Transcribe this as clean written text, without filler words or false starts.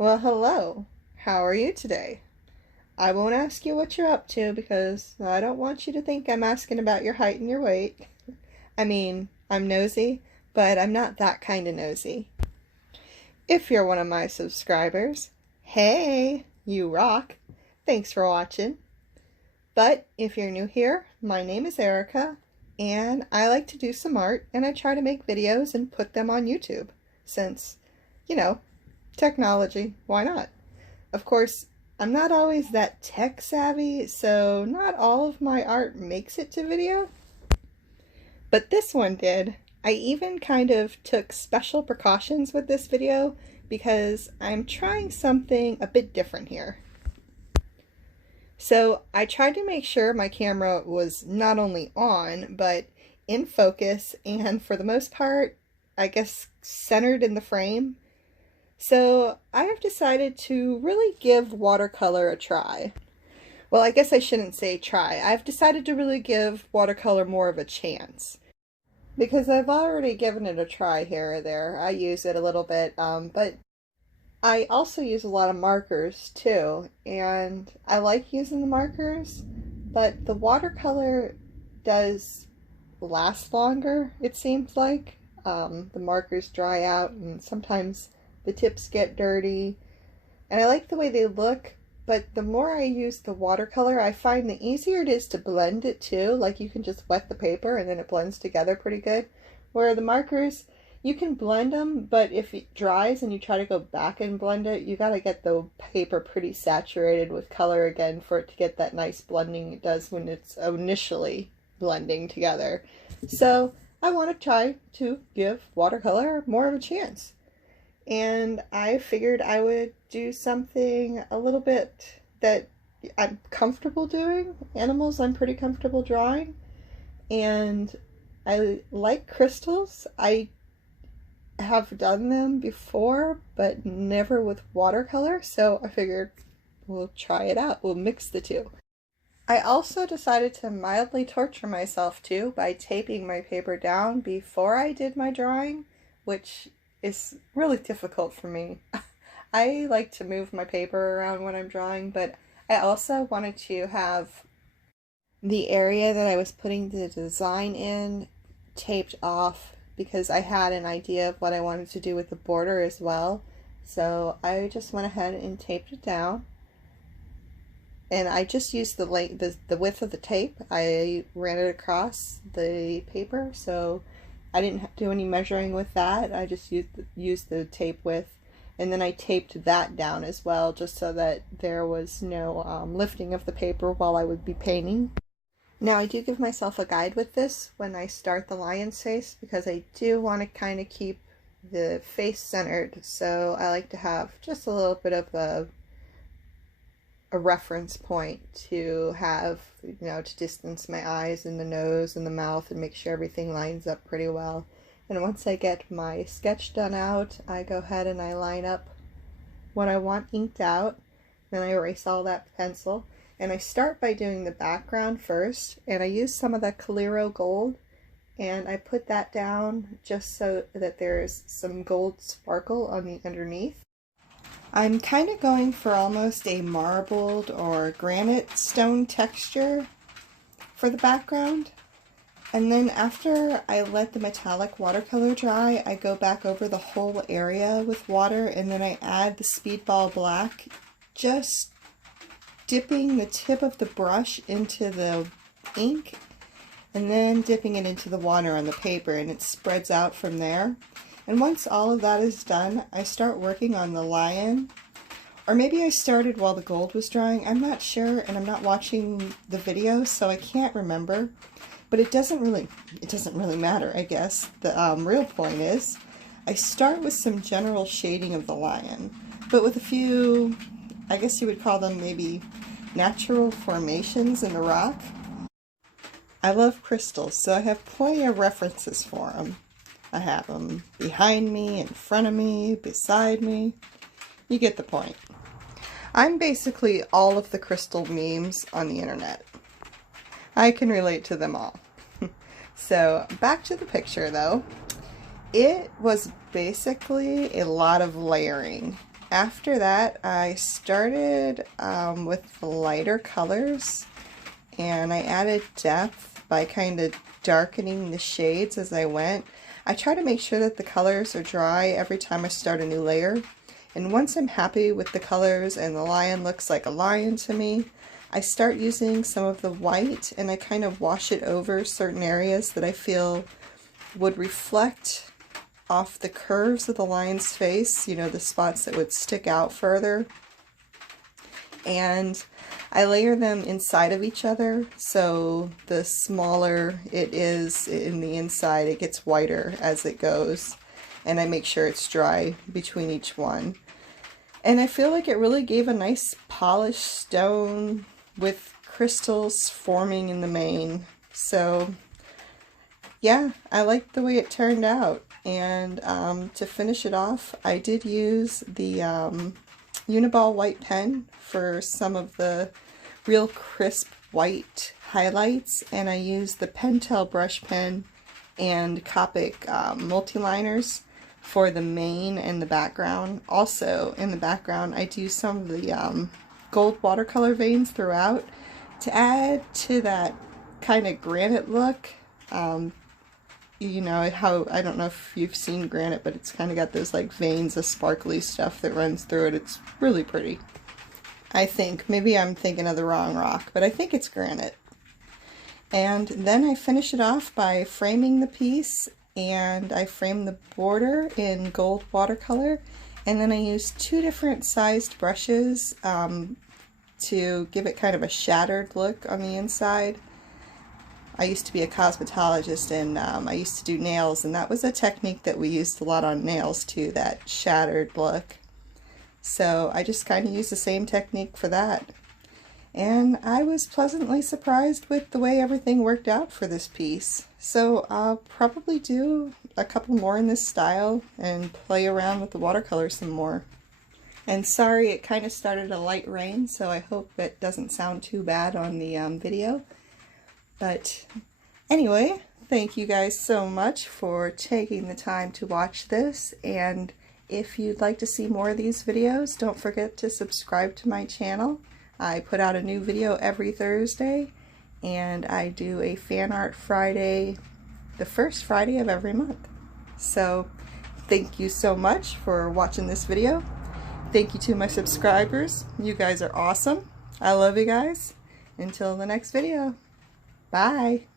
Well, hello. How are you today? I won't ask you what you're up to because I don't want you to think I'm asking about your height and your weight. I mean, I'm nosy, but I'm not that kind of nosy. If you're one of my subscribers, hey, you rock. Thanks for watching. But if you're new here, my name is Erica, and I like to do some art, and I try to make videos and put them on YouTube, since, you know, technology, why not? Of course, I'm not always that tech savvy, so not all of my art makes it to video, but this one did. I even kind of took special precautions with this video because I'm trying something a bit different here. So I tried to make sure my camera was not only on, but in focus and for the most part, I guess centered in the frame. So I have decided to really give watercolor a try. Well, I guess I shouldn't say try. I've decided to really give watercolor more of a chance. Because I've already given it a try here or there. I use it a little bit, but I also use a lot of markers too. And I like using the markers, but the watercolor does last longer, it seems like. The markers dry out and sometimes the tips get dirty, and I like the way they look, but the more I use the watercolor, I find the easier it is to blend it too. Like, you can just wet the paper and then it blends together pretty good. Where the markers, you can blend them, but if it dries and you try to go back and blend it, you gotta get the paper pretty saturated with color again for it to get that nice blending it does when it's initially blending together. So I want to try to give watercolor more of a chance. And I figured I would do something a little bit that I'm comfortable doing. Animals I'm pretty comfortable drawing. And I like crystals. I have done them before, but never with watercolor. So I figured we'll try it out. We'll mix the two. I also decided to mildly torture myself too by taping my paper down before I did my drawing, which is really difficult for me. I like to move my paper around when I'm drawing, but I also wanted to have the area that I was putting the design in taped off because I had an idea of what I wanted to do with the border as well. So I just went ahead and taped it down. And I just used the width of the tape. I ran it across the paper, so I didn't do any measuring with that. I just used the tape width, and then I taped that down as well, just so that there was no lifting of the paper while I would be painting. Now I do give myself a guide with this when I start the lion's face, because I do want to kind of keep the face centered, so I like to have just a little bit of a reference point to have, to distance my eyes and the nose and the mouth and make sure everything lines up pretty well. And once I get my sketch done out, I go ahead and I line up what I want inked out. Then I erase all that pencil. And I start by doing the background first. And I use some of that Coliri gold. And I put that down just so that there's some gold sparkle on the underneath. I'm kind of going for almost a marbled or granite stone texture for the background. And then after I let the metallic watercolor dry, I go back over the whole area with water, and then I add the speedball black, just dipping the tip of the brush into the ink and then dipping it into the water on the paper, and it spreads out from there. And once all of that is done, I start working on the lion. Or maybe I started while the gold was drying. I'm not sure, and I'm not watching the video, so I can't remember. But it doesn't really matter, I guess. The real point is, I start with some general shading of the lion, but with a few, I guess you would call them maybe natural formations in the rock. I love crystals, so I have plenty of references for them. I have them behind me, in front of me, beside me. You get the point. I'm basically all of the crystal memes on the internet. I can relate to them all. So back to the picture though. It was basically a lot of layering. after that, I started with lighter colors, and I added depth by kind of darkening the shades as I went. I try to make sure that the colors are dry every time I start a new layer. And once I'm happy with the colors and the lion looks like a lion to me, I start using some of the white, and I kind of wash it over certain areas that I feel would reflect off the curves of the lion's face, you know, the spots that would stick out further. And I layer them inside of each other, so the smaller it is in the inside, it gets whiter as it goes. And I make sure it's dry between each one. And I feel like it really gave a nice polished stone with crystals forming in the mane. So yeah, I liked the way it turned out. And to finish it off, I did use the Uniball white pen for some of the real crisp white highlights, and I used the Pentel brush pen and Copic multiliners for the mane and the background. Also in the background, I do some of the gold watercolor veins throughout to add to that kind of granite look. You know how, I don't know if you've seen granite, but it's kind of got those like veins of sparkly stuff that runs through it. It's really pretty. I think. Maybe I'm thinking of the wrong rock, but I think it's granite. And then I finish it off by framing the piece, and I frame the border in gold watercolor, and then I use two different sized brushes to give it kind of a shattered look on the inside. I used to be a cosmetologist, and I used to do nails, and that was a technique that we used a lot on nails too, that shattered look. So I just kind of used the same technique for that. And I was pleasantly surprised with the way everything worked out for this piece. So I'll probably do a couple more in this style and play around with the watercolor some more. And sorry, it kind of started a light rain, so I hope it doesn't sound too bad on the video. But anyway, thank you guys so much for taking the time to watch this, and if you'd like to see more of these videos, don't forget to subscribe to my channel. I put out a new video every Thursday, and I do a Fan Art Friday the first Friday of every month. So thank you so much for watching this video. Thank you to my subscribers. You guys are awesome. I love you guys. Until the next video. Bye.